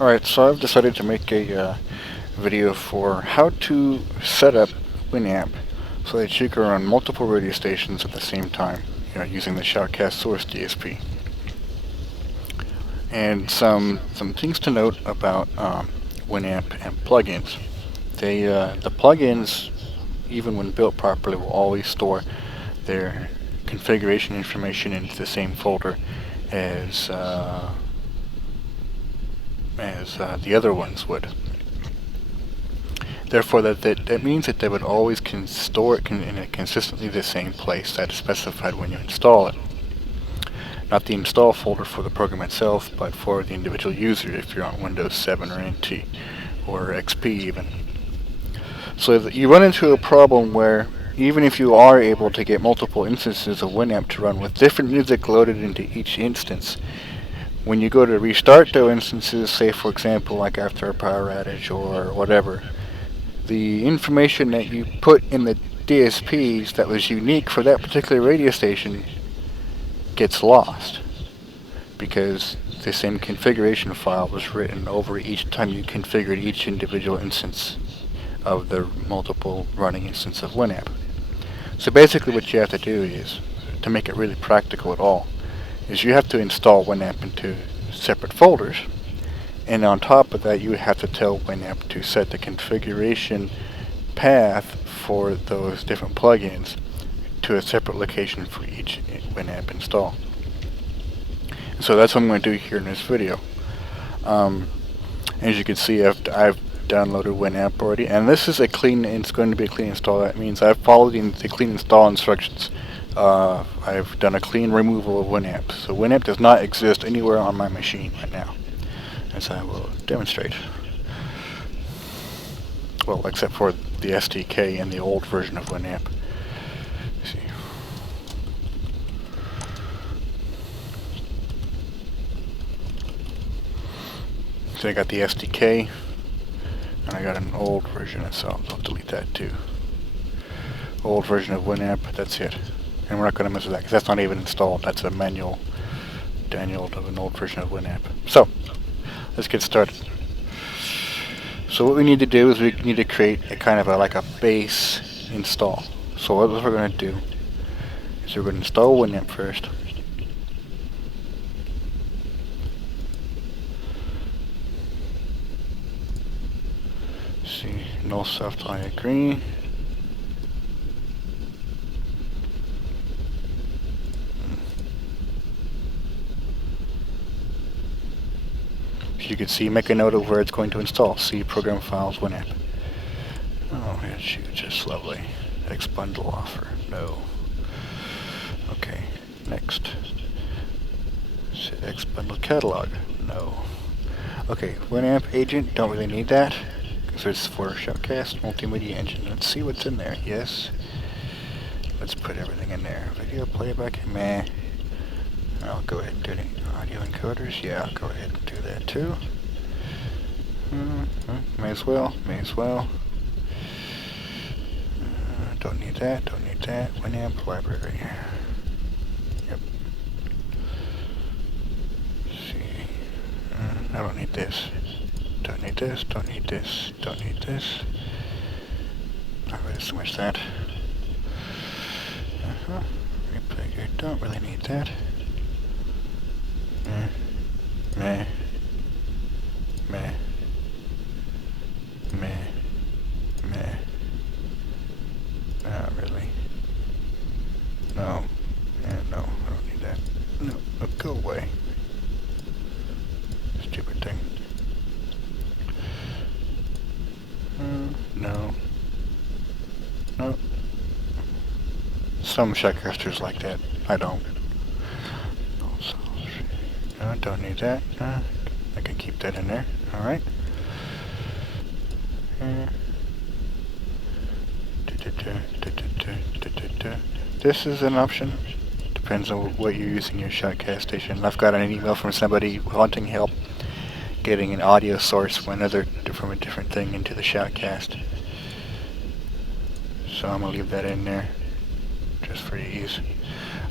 Alright, so I've decided to make a video for how to set up Winamp so that you can run multiple radio stations at the same time, using the SHOUTcast source DSP. And some things to note about Winamp and plugins. The plugins, even when built properly, will always store their configuration information into the same folder as the other ones would. Therefore, that means that they would always store it in consistently the same place that is specified when you install it. Not the install folder for the program itself, but for the individual user if you're on Windows 7 or NT or XP even. So that you run into a problem where even if you are able to get multiple instances of Winamp to run with different music loaded into each instance, when you go to restart those instances, say for example like after a power outage or whatever, the information that you put in the DSPs that was unique for that particular radio station gets lost because the same configuration file was written over each time you configured each individual instance of the multiple running instance of Winamp. So basically what you have to do is, to make it really practical at all, is you have to install Winamp into separate folders, and on top of that you have to tell Winamp to set the configuration path for those different plugins to a separate location for each Winamp install. So that's what I'm going to do here in this video. As you can see, I've downloaded Winamp already, and this is it's going to be a clean install. That means I've followed the clean install instructions. I've done a clean removal of Winamp. So Winamp does not exist anywhere on my machine right now, as I will demonstrate. Well, except for the SDK and the old version of Winamp. Let's see. So I got the SDK, and I got an old version itself. I'll delete that too. Old version of Winamp, that's it. And we're not going to mess with that because that's not even installed. That's a manual download of an old version of Winamp. So, let's get started. So what we need to do is we need to create a kind of like a base install. So what we're going to do is we're going to install Winamp first. See, no soft, I agree. You can see, make a note of where it's going to install. See program files, Winamp. Oh, yeah, shoot, just lovely. X bundle offer. No. Okay, next. X bundle catalog. No. Okay, Winamp agent, don't really need that because it's for SHOUTcast multimedia engine. Let's see what's in there. Yes. Let's put everything in there. Video playback, meh. I'll go ahead and do the audio encoders. Yeah, I'll go ahead and do that too. May as well. Don't need that. Winamp library. Yep. See. I don't need this. Don't need this. Not really so much that. Replay grid. Don't really need that. Meh. Not really. No. Yeah, no, I don't need that. No, go away. Stupid thing. No. No. Some SHOUTcasters like that. I don't. No, don't need that. I can keep that in there. Alright. This is an option. Depends on what you're using your SHOUTcast station. I've got an email from somebody wanting help getting an audio source from a different thing into the SHOUTcast. So I'm going to leave that in there just for ease.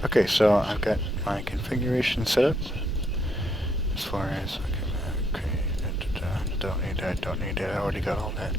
Okay, so I've got my configuration set up as far as don't need that, don't need that. I already got all that.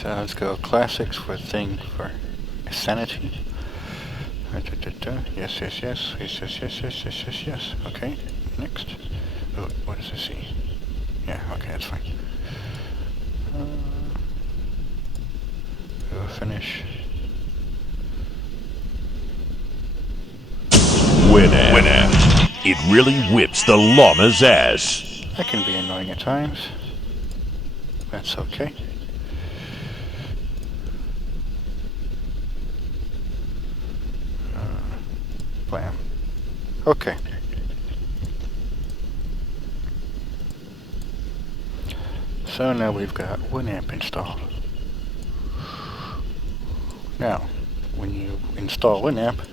So let's go classics for thing for sanity. Yes, yes, yes, yes, yes, yes, yes, yes, yes, yes. Okay, next. Oh, what does this see? Yeah, okay, that's fine. We'll finish. Winamp. It really whips the llama's ass. That can be annoying at times. That's okay. Blam. Okay. So now we've got Winamp installed. Now, when you install Winamp,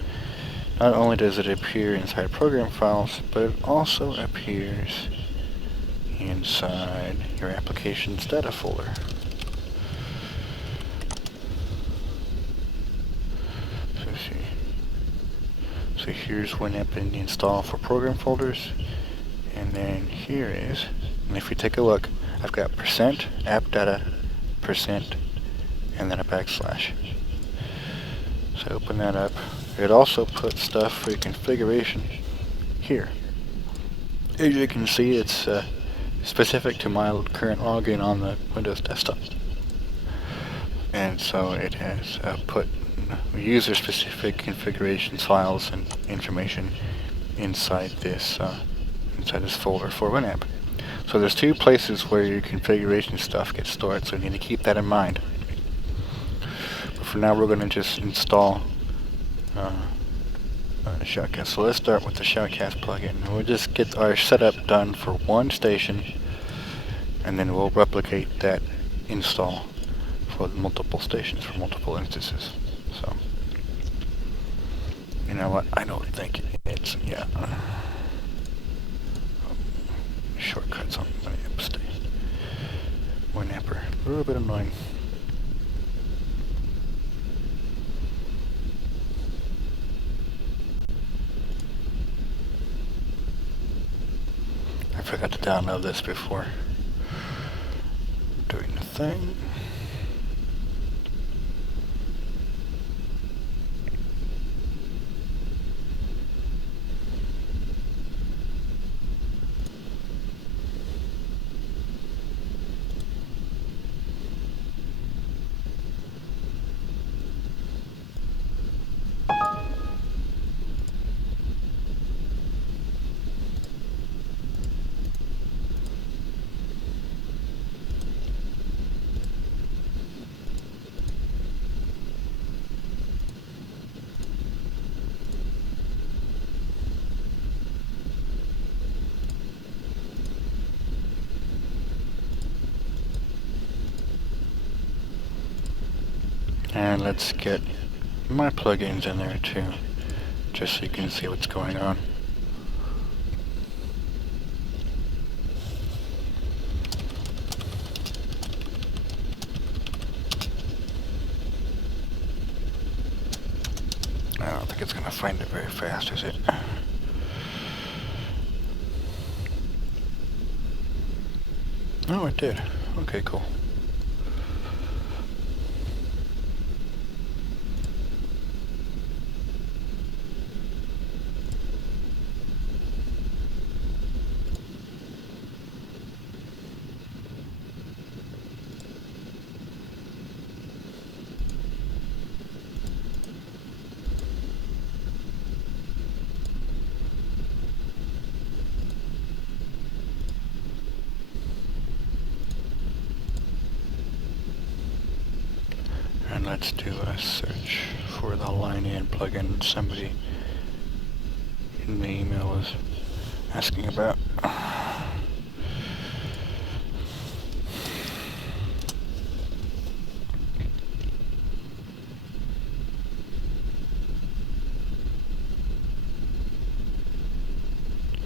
not only does it appear inside program files, but it also appears inside your application's data folder. So see. So here's Winamp in the install for program folders, and then here is, and if you take a look, I've got %, app data, %, and then a backslash. So open that up. It also puts stuff for your configuration here. As you can see, it's specific to my current login on the Windows desktop. And so it has put user-specific configurations files and information inside this folder for Winamp. So there's two places where your configuration stuff gets stored, so you need to keep that in mind. But for now, we're going to just install SHOUTcast. So let's start with the SHOUTcast plugin. We'll just get our setup done for one station, and then we'll replicate that install for multiple stations, for multiple instances. So, you know what? I don't think it's, yeah. Shortcuts on Winamp state. Winamper. A little bit annoying. I forgot to download this before doing the thing. And let's get my plugins in there too, just so you can see what's going on. I don't think it's going to find it very fast, is it? Oh, it did. Okay, cool. let's do a search for the line-in plugin somebody in the email was asking about.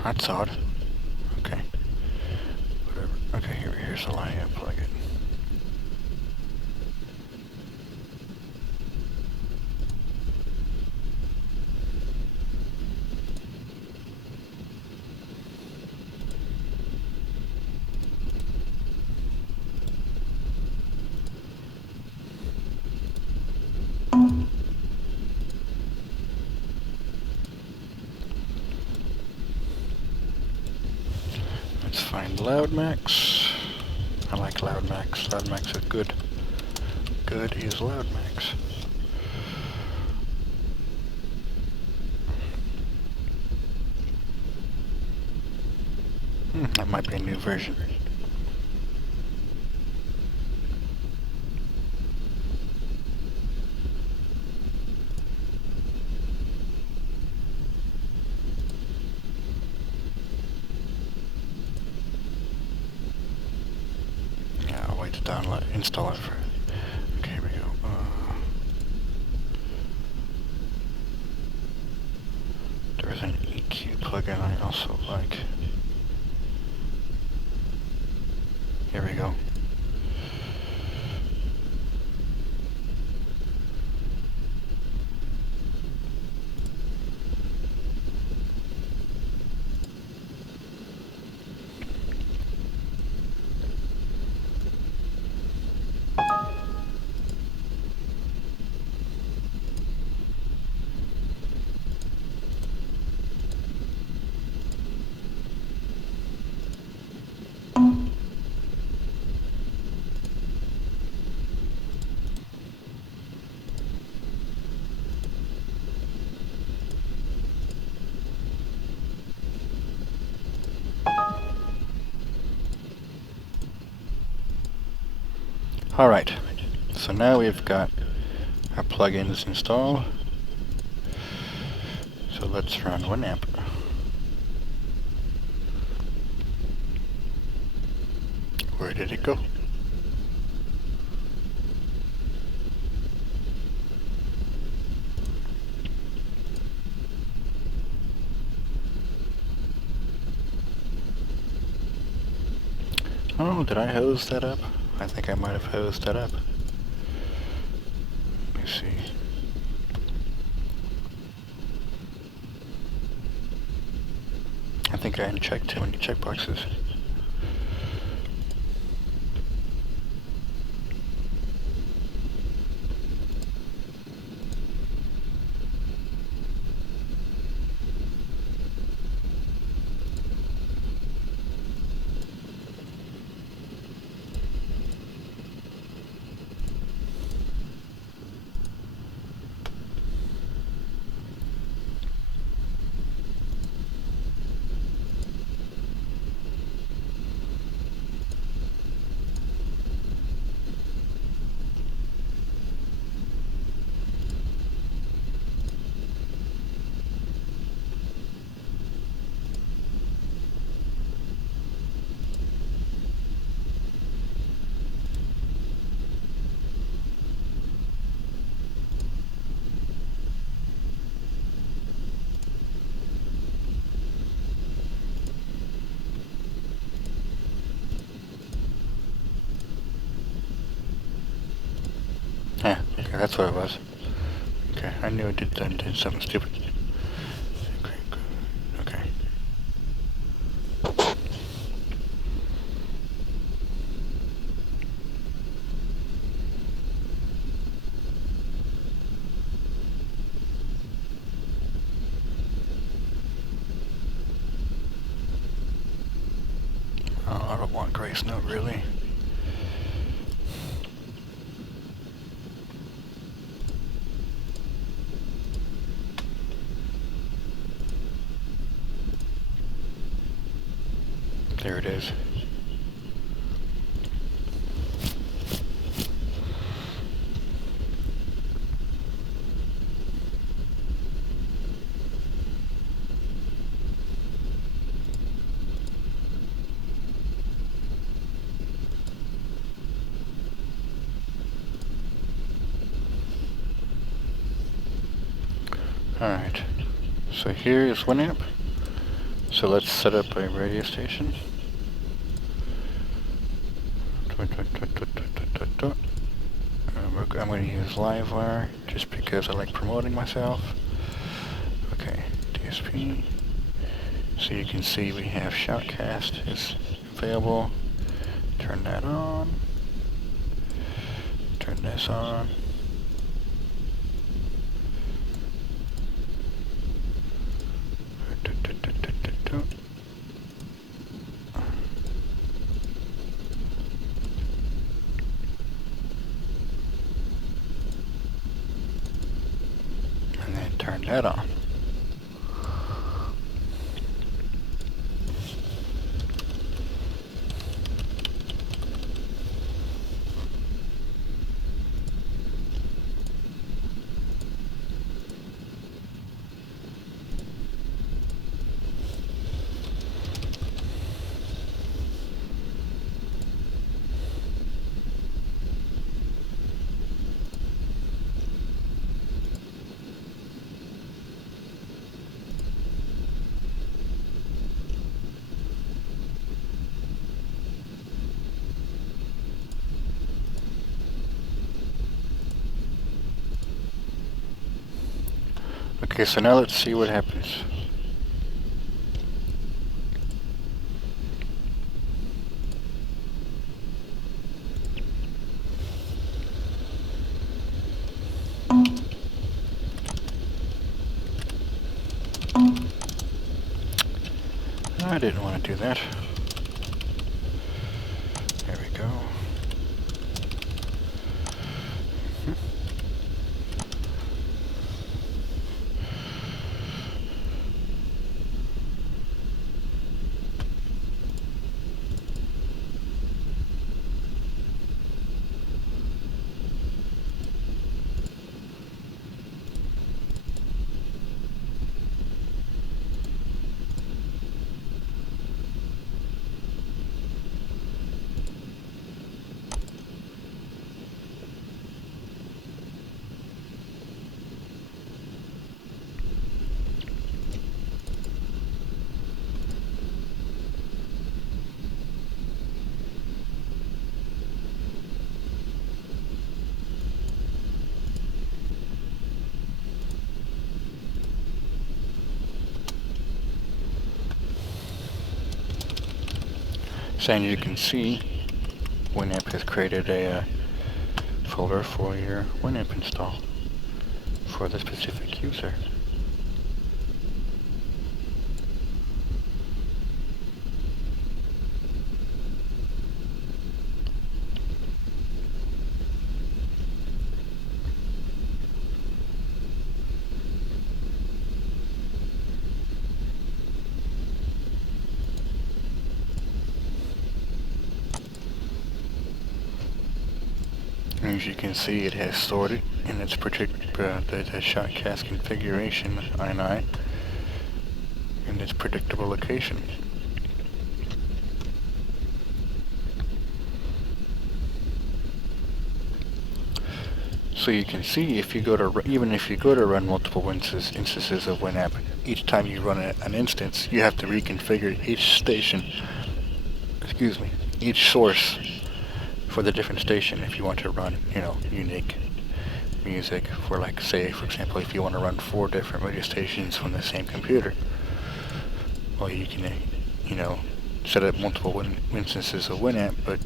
That's odd. Okay. Whatever. Okay, here's the line-in plugin. Let's find LoudMax. I like LoudMax. LoudMax is good. Good is LoudMax. That might be a new version. Yeah, I'll wait to download, install it for. Okay, here we go. There's an EQ plugin I also like. Here we go. Alright, so now we've got our plugins installed. So let's run Winamp. Where did it go? Oh, did I hose that up? I think I might have hosed that up. Let me see. I think I unchecked too many checkboxes. Yeah, okay, that's what it was. Okay, I knew it did something stupid. Okay, good. Okay. Oh, I don't want Grace Note, really. There it is. Alright, so here is Winamp. So let's set up a radio station. I'm going to use Livewire just because I like promoting myself. Okay, DSP. So you can see we have SHOUTcast is available. Turn that on. Turn this on. And then turn that on. Okay, so now let's see what happens. I didn't want to do that. There we go. So you can see, Winamp has created a folder for your Winamp install for the specific user. As you can see, it has stored it in its particular the SHOUTcast configuration INI in its predictable location. So you can see, if you go to even if you go to run multiple instances of Winamp, each time you run an instance, you have to reconfigure each station. Excuse me, each source for the different station if you want to run, unique music for, like, say, for example, if you want to run 4 different radio stations from the same computer. Well, you can, set up multiple instances of Winamp, but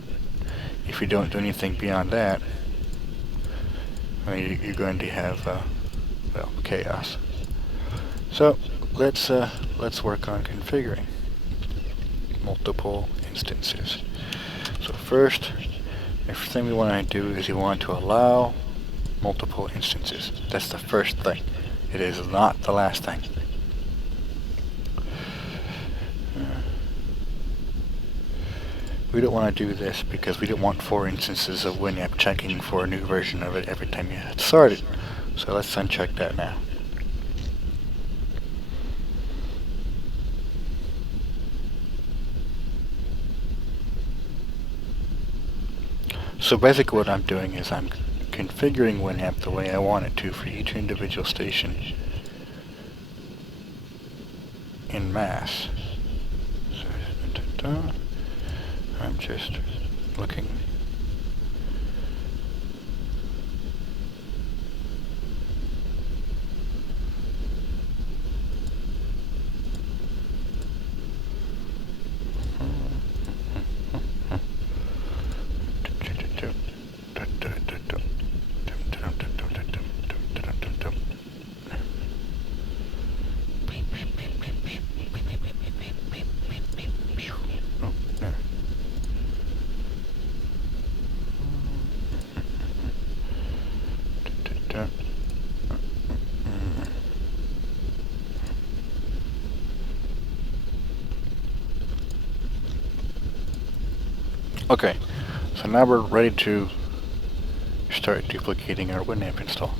if you don't do anything beyond that, you're going to have, chaos. So, let's work on configuring multiple instances. So first, the first thing we want to do is we want to allow multiple instances. That's the first thing. It is not the last thing. We don't want to do this because we don't want 4 instances of Winamp checking for a new version of it every time you start it. So let's uncheck that now. So basically what I'm doing is I'm configuring Winamp the way I want it to for each individual station mass. So, I'm just looking. Okay, so now we're ready to start duplicating our Winamp install.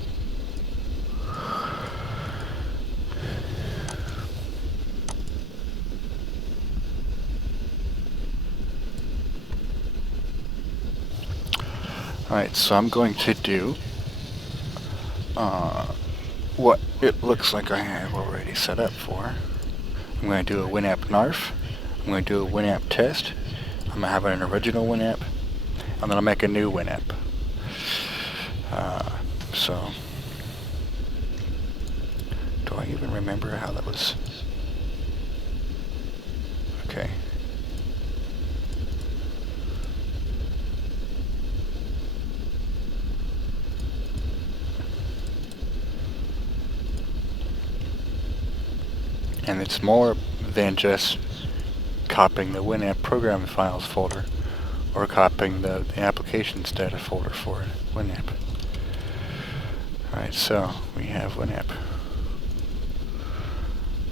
Alright, so I'm going to do what it looks like I have already set up for. I'm going to do a Winamp narf. I'm going to do a Winamp test. I'm going to have an original Winamp, and then I'll make a new Winamp. So, do I even remember how that was? Okay. And it's more than just copying the Winamp program files folder or copying the applications data folder for Winamp. Alright, so we have Winamp.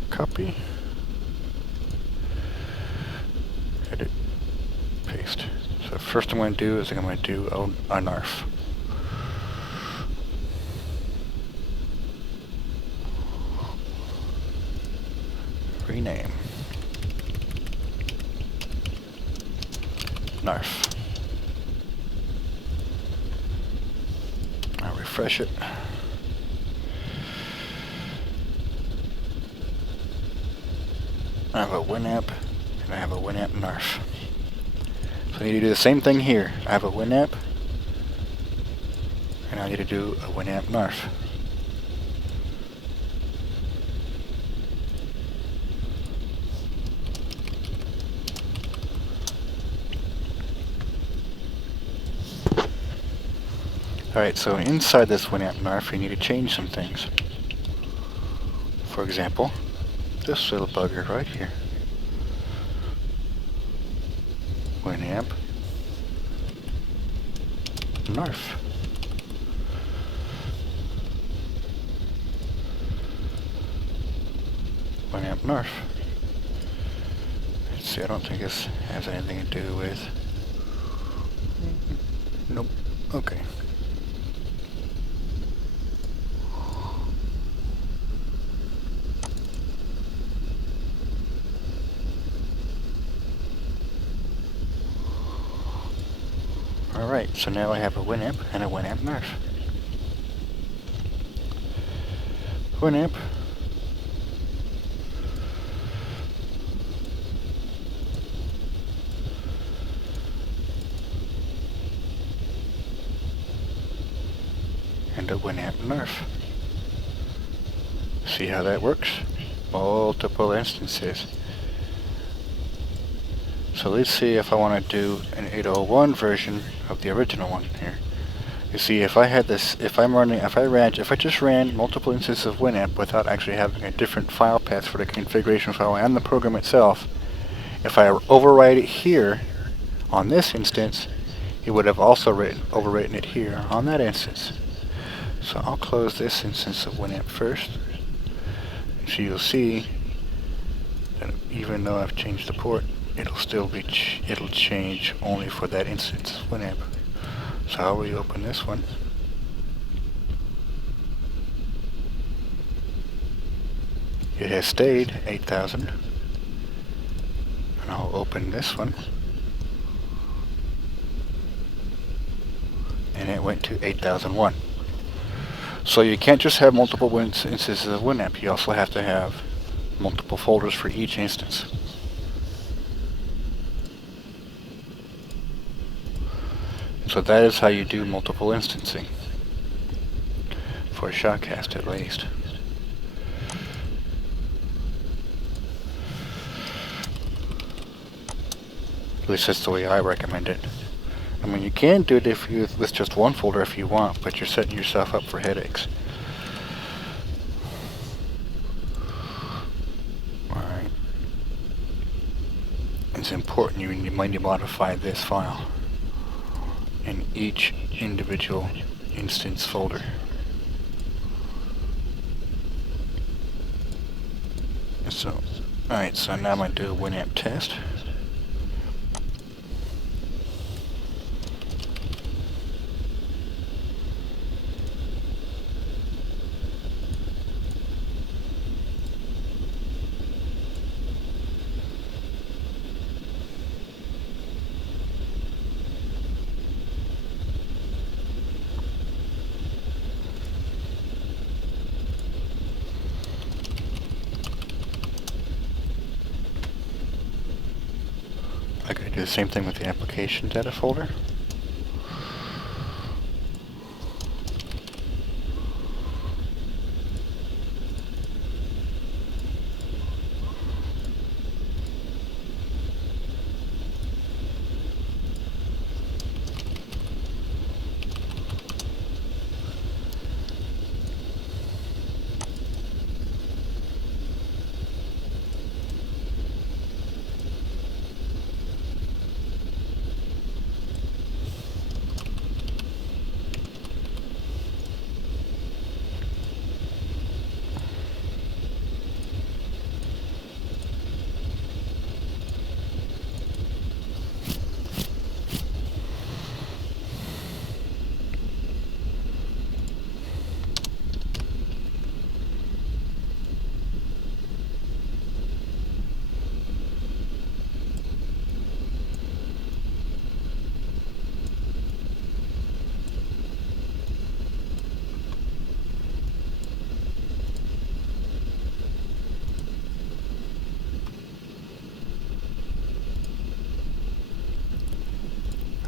Copy. Edit. Paste. So first I'm going to do is I'm going to do a narf. Rename. Narf. I'll refresh it. I have a Winamp, and I have a Winamp narf. So I need to do the same thing here. I have a Winamp, and I need to do a Winamp narf. Alright, so inside this Winamp narf, you need to change some things. For example, this little bugger right here. Winamp narf. Winamp narf. Let's see, I don't think this has anything to do with... Nope. Okay. Alright, so now I have a Winamp and a Winamp narf. Winamp. And a Winamp narf. See how that works? Multiple instances. So let's see if I want to do an 801 version of the original one here. You see, if I had this, if I just ran multiple instances of Winamp without actually having a different file path for the configuration file and the program itself, if I overwrite it here on this instance, it would have also overwritten it here on that instance. So I'll close this instance of Winamp first. So you'll see that even though I've changed the port, it'll still be it'll change only for that instance of Winamp. So I'll reopen this one. It has stayed 8,000. And I'll open this one. And it went to 8001. So you can't just have multiple instances of Winamp. You also have to have multiple folders for each instance. So that is how you do multiple instancing, for a SHOUTcast at least. At least that's the way I recommend it. I mean, you can do it with just one folder if you want, but you're setting yourself up for headaches. Alright. It's important you might modify this file in each individual instance folder. So, alright, so now I'm going to do a Winamp test. I gotta do the same thing with the application data folder.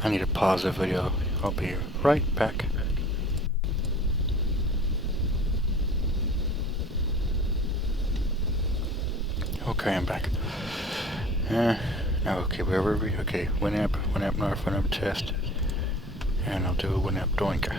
I need to pause the video. I'll be right back. Okay, I'm back. Okay, where were we? Okay, Winamp North, Winamp test. And I'll do a Winamp Doink.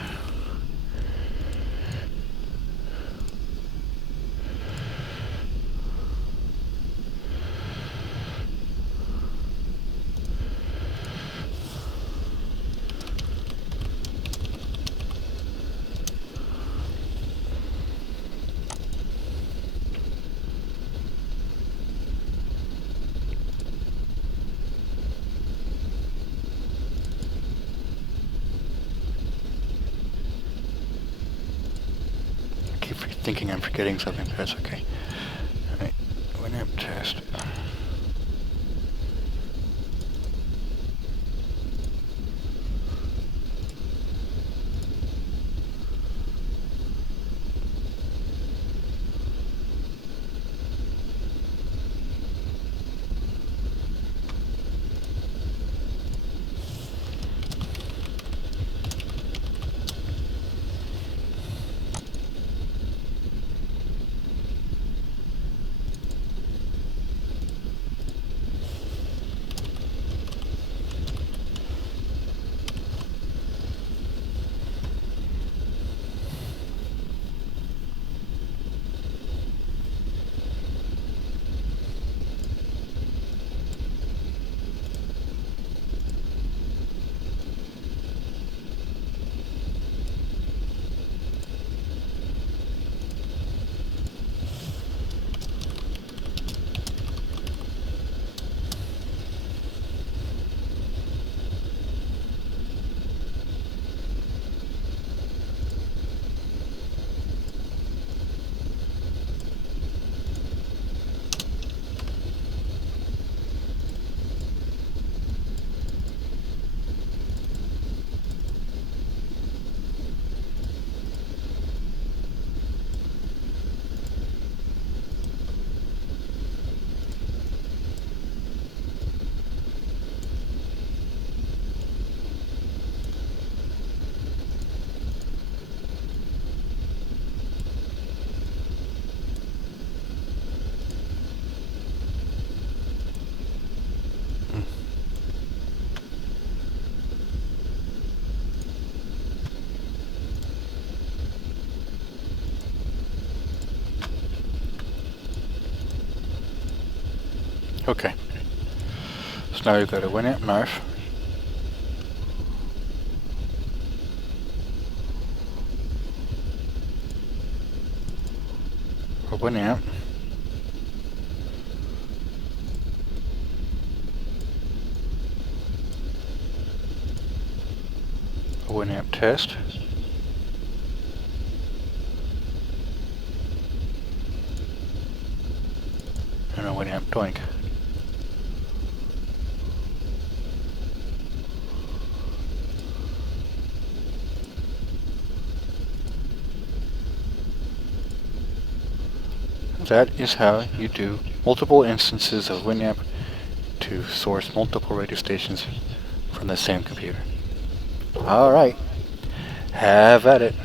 Thinking I'm forgetting something, but that's okay. Alright, Winamp test. Okay. So now you go to Winamp Knife. Or Winamp. A Winamp Test. And a Winamp Doink. That is how you do multiple instances of Winamp to source multiple radio stations from the same computer. Alright, have at it.